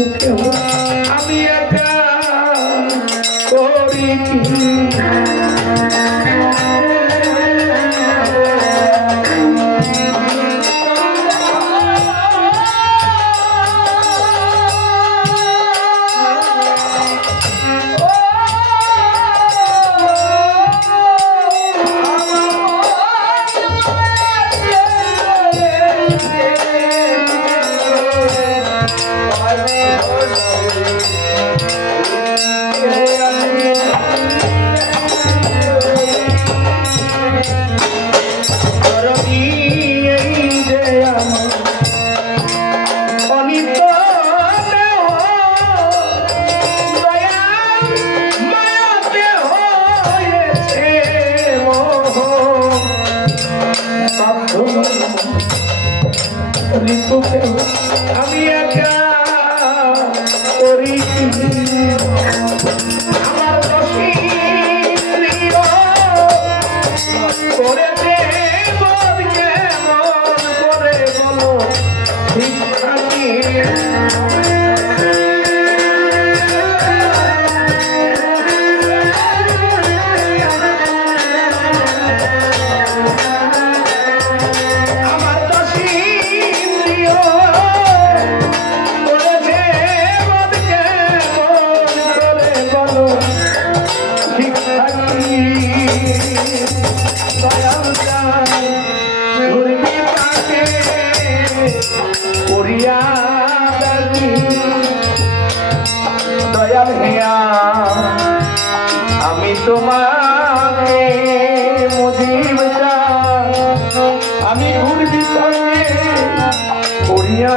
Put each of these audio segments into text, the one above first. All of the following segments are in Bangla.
목표가 বুকে তোমারে মুজিব আমি ঘুরবি করিয়া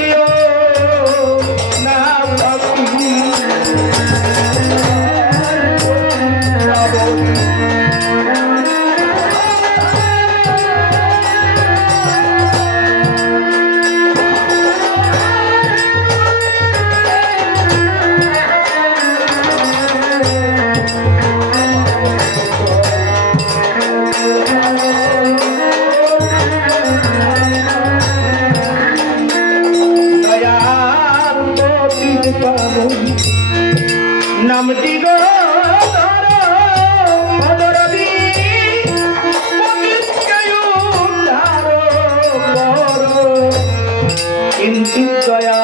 দয়া।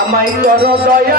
আমায় কর দয়া।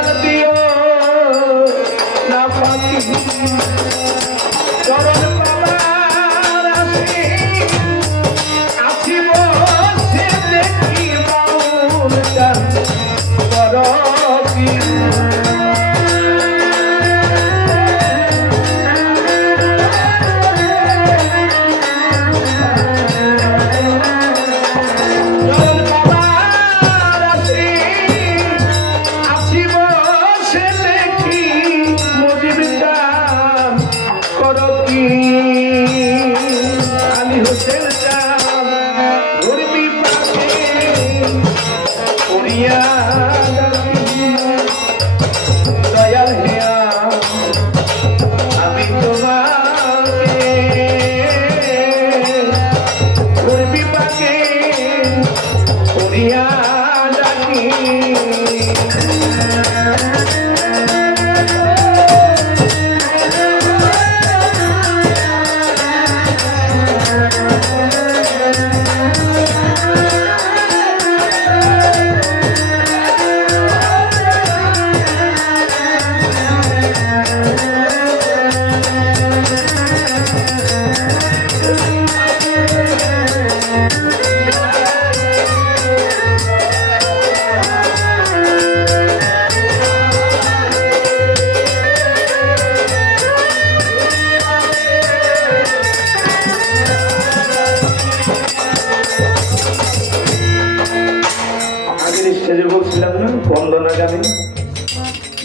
বলছিলাম না বন্দনা গানে।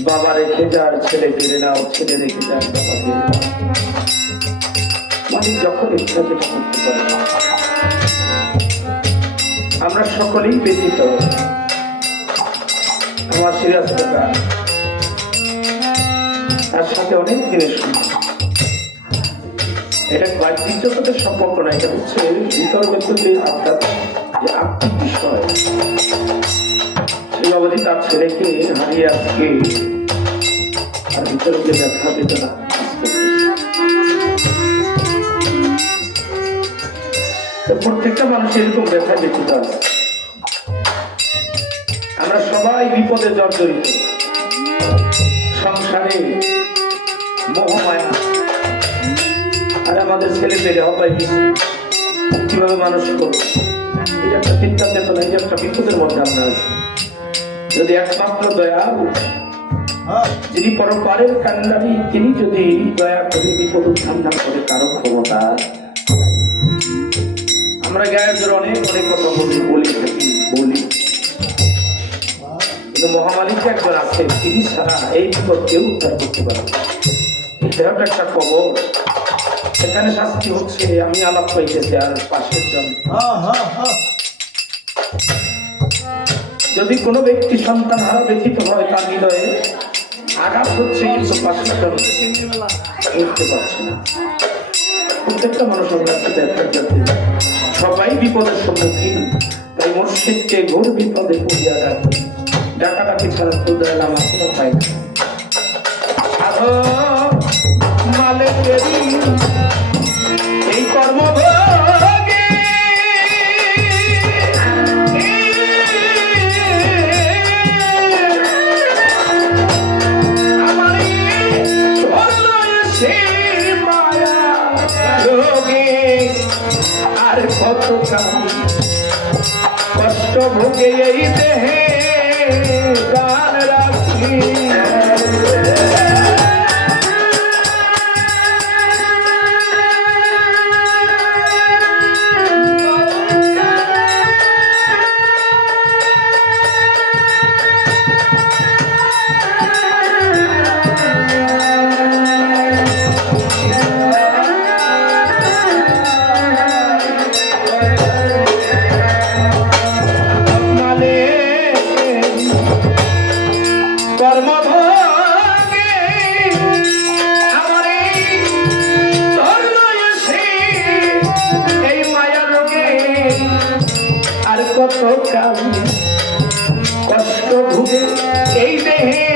বাবা রেখে যার ছেলে কেড়ে নাও ছেলে রেখে যার বাবা মানে যখন ইচ্ছা যেটা করতে পারে। আমরা সকলেই ব্যতীত আমার সিরাজ কাকা তার সাথে অনেক জিনিস এটা বাহ্যিক জগতের সম্পর্ক না, এটা হচ্ছে ভিতর ভেতর যে আধ্যাত্মিক যে আত্মিক বিষয়। সেই অবধি তার ছেলেকে হারিয়ে আজকে আর ভিতরে যে ব্যথা বেদনা তো প্রত্যেকটা মানুষ এরকম ব্যথা ব্যথিত আছে আমরা সবাই বিপদে জর্জরিত। সংসারে মোহমায়া আর আমাদের ছেলে পেলে হবাই কীভাবে মানুষ করব? এই একটা চিন্তা চেতনা এই একটা বিপদের মধ্যে আমরা আছি। যদি একমাত্র দয়া যিনি পরপারের কান্ডারি তিনি যদি দয়া করে বিপদ উত্থান না করে কারও ক্ষমতা। আমরা গায়ের জোর অনেক অনেক কথা বলি বলি বলি কিন্তু মহামালিক একজন আছে, তিনি ছাড়া এই বিপদ কেউ উদ্ধার করতে পারে। এই একটা কবর সেখানে শাস্তি হচ্ছে, আমি আলাপ পাইতেছি আর পাশের জন। যদি কোনো ব্যক্তি সন্তান হারা ব্যথিত হয় তার হৃদয়ে, আঘাত হচ্ছে কিন্তু পাশের জন। বুঝতে পারছে না। প্রত্যেকটা মানুষ আমরা সবাই বিপদের সম্মুখীন, তাই মসজিদকে ঘোর বিপদে পড়িয়া ডাকি ডাকাডাকি ছাড়া খুদার আমার কোনো পাই না। কষ্ট ভোগে এই দেহে গান রাখি। আর কত কাম কষ্ট ভুগে এই দেহে